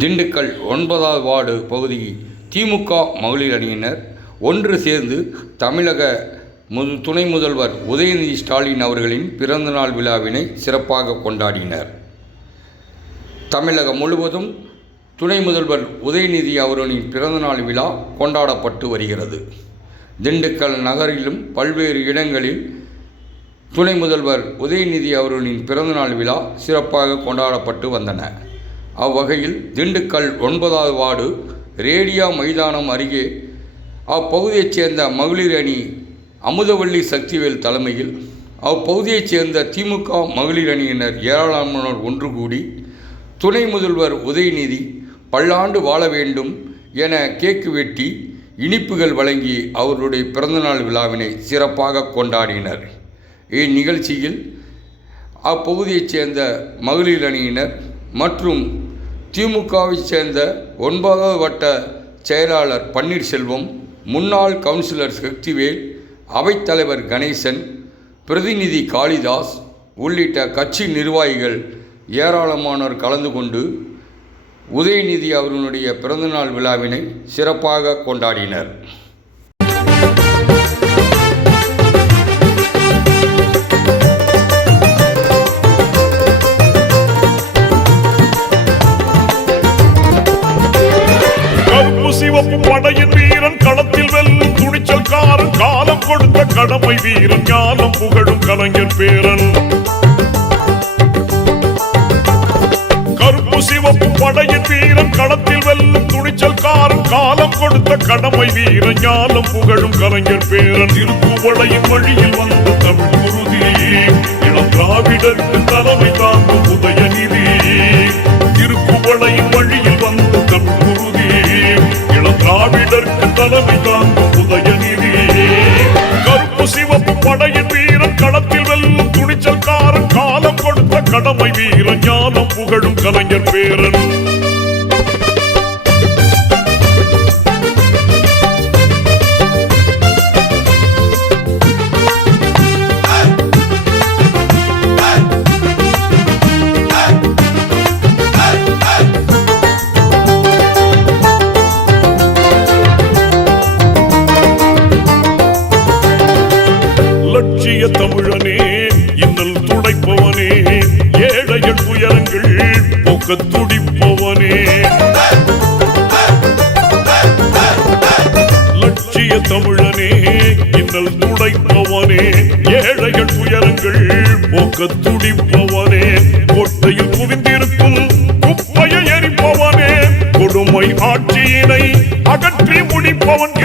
திண்டுக்கல் ஒன்பதாவது வார்டு பகுதி திமுக மகளிர் அணியினர் ஒன்று சேர்ந்து தமிழக முது துணை முதல்வர் உதயநிதி ஸ்டாலின் அவர்களின் பிறந்தநாள் விழாவினை சிறப்பாக கொண்டாடினர். தமிழகம் முழுவதும் துணை முதல்வர் உதயநிதி அவர்களின் பிறந்தநாள் விழா கொண்டாடப்பட்டு வருகிறது. திண்டுக்கல் நகரிலும் பல்வேறு இடங்களில் துணை முதல்வர் உதயநிதி அவர்களின் பிறந்தநாள் விழா சிறப்பாக கொண்டாடப்பட்டு வந்தன. அவ்வகையில் திண்டுக்கல் ஒன்பதாவது வார்டு ரேடியா மைதானம் அருகே அப்பகுதியைச் சேர்ந்த மகளிர் அணி அமுதவள்ளி சக்திவேல் தலைமையில் அப்பகுதியைச் சேர்ந்த திமுக மகளிர் அணியினர் ஏராளமானோர் ஒன்று கூடி துணை முதல்வர் உதயநிதி பல்லாண்டு வாழ வேண்டும் என கேக்கு வெட்டி இனிப்புகள் வழங்கி அவருடைய பிறந்தநாள் விழாவினை சிறப்பாக கொண்டாடினர். இந்நிகழ்ச்சியில் அப்பகுதியைச் சேர்ந்த மகளிர் அணியினர் மற்றும் திமுகவைச் சேர்ந்த ஒன்பதாவது வட்ட செயலாளர் பன்னீர்செல்வம் முன்னாள் கவுன்சிலர் சக்திவேல் அவைத்தலைவர் கணேசன் பிரதிநிதி காளிதாஸ் உள்ளிட்ட கட்சி நிர்வாகிகள் ஏராளமானோர் கலந்து கொண்டு உதயநிதி அவர்களுடைய பிறந்தநாள் விழாவினை சிறப்பாக கொண்டாடினர். சிவப்பு படையின் வீரன் களத்தில் வெல்லும் துணிச்சல் காரன் காலம் கொடுத்த கடமை வீரன் ஞானம் புகழும் கலைஞர் பேரன். கருப்பு சிவப்பு படையின் வீரன் களத்தில் வெல்லும் துணிச்சல் காரன் காலம் கொடுத்த கடமை வீரன் ஞானம் புகழும் கலைஞர் பேரன். திருப்புவளையின் வழியில் வந்த தமிழ் குருதி இளம் திராவிடருக்கு தலைமை தான் தலைமை தாங்கும் உதயநிதி கருப்பு சிவப்பு படையின் வீரன் களத்தில் வெல்லும் துணிச்சல்காரன் காலம் கொடுத்த கடமை வீரன் ஞானம் புகழும் கலைஞர் பேரன். இனிய தமிழனே இன்னல் துடைப்பவனே ஏழைகள் உயரங்கள் போக்க துடிப்பவனே. லட்சிய தமிழனே இன்னல் துடைப்பவனே ஏழைகள் உயரங்கள் போக்க துடிப்பவனே. கொட்டையில் குவிந்திருக்கும் குப்பையை எரிப்பவனே கொடுமை ஆட்சியினை அகற்றி முடிப்பவன்